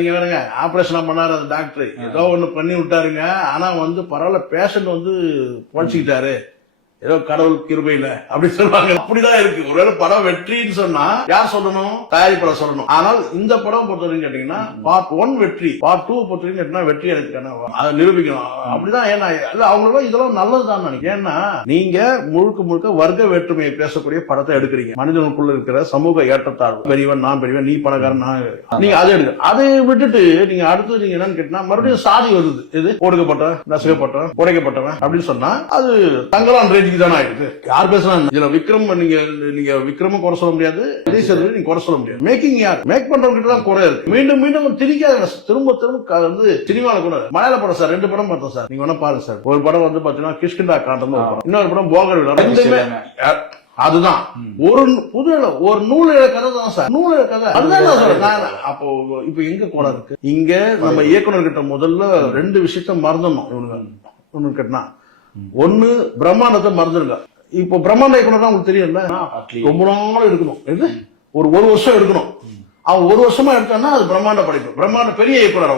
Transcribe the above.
நீங்க வேணுங்க ஆபரேஷன் பண்ணாரு அந்த டாக்டர் ஏதோ ஒண்ணு பண்ணி விட்டாருங்க. ஆனா பரவாயில்ல பேஷண்ட் பொழைச்சிக்கிட்டாரு ஏதோ கடவுள் கிருபையில அப்படி சொல்லுவாங்க. அப்படிதான் இருக்கு. ஒருவேளை படம் வெற்றின்னு சொன்னா யார் சொல்லணும்? தயாரிப்பாளர் சொல்லணும். ஆனால் இந்த படம் பொறுத்தவரைக்கும் கேட்டீங்கன்னா பார்ட் 1 வெற்றி, பார்ட் 2 பொறுத்தவரைக்கும் கேட்டீங்கன்னா வெற்றி எனக்கு அதை நிரூபிக்கணும். அப்படிதான். ஏன்னா அவங்களும் இதெல்லாம் நல்லதுதான் நினைக்கிறேன். ஏன்னா நீங்க முழுக்க முழுக்க வர்க்க வேற்றுமையை பேசக்கூடிய படத்தை எடுக்கிறீங்க. மனிதனுக்குள்ள இருக்கிற சமூக ஏற்றத்தாழ்வு, பெரியவன் நான் பெரியவன், நீ பணக்காரன் நான், நீங்க அதை எடுங்க. அதை விட்டுட்டு நீங்க அடுத்து நீங்க என்னன்னு கேட்டீங்கன்னா மறுபடியும் சாதி வருது. இது ஒடுக்கப்பட்டவன், நசுக்கப்பட்டவன், உடைக்கப்பட்டவன் அப்படின்னு சொன்னா அது தங்களான் ரேஞ்சுக்கு தானே ஆயிருக்கு. யார் பேசுறாங்க இதுல? விக்ரம் நீங்க விக்ரமும் குறை சொல்ல முடியாது, விஜய் சேதுபதி நீங்க குறை சொல்ல முடியாது. மேக்கிங் யார்? மேக் பண்றவங்க தான் குறை இருக்கு. மீண்டும் மீண்டும் திரிக்காத திரும்ப திரும்ப சினிமால கூட மலையாள படம் சார் 2 படம் பார்த்தோம் சார். நீங்க வேணா பாருங்க சார். ஒரு படம் பாத்தீங்கன்னா கிஷ்கிந்தா காண்டம், இன்னொரு படம் போகர் விழா. ரெண்டுமே அதுதான் ஒரு நூல் கதை தான் சார். நூல் கதை அதுதான் சார். அப்போ இப்ப எங்க கோலம் இருக்கு? இங்க நம்ம இயக்குநர்கிட்ட முதல்ல 2 விஷயத்த மறந்துடணும். இவனுங்க கேட்டா ஒண்ணு பிரம்மாண்டத்தை மறந்துருங்க. இப்போ பிரம்மாண்ட இயக்குனர் தான் உங்களுக்கு தெரியும்ல, ரொம்ப நாள் இருக்கணும். ஒரு வருஷம் இருக்கணும். அவன் 1 வருஷமா எடுத்தான்னா அது பிரம்மாண்ட படைப்பு. பிரம்மாண்ட பெரிய இயக்குனர் அவங்க.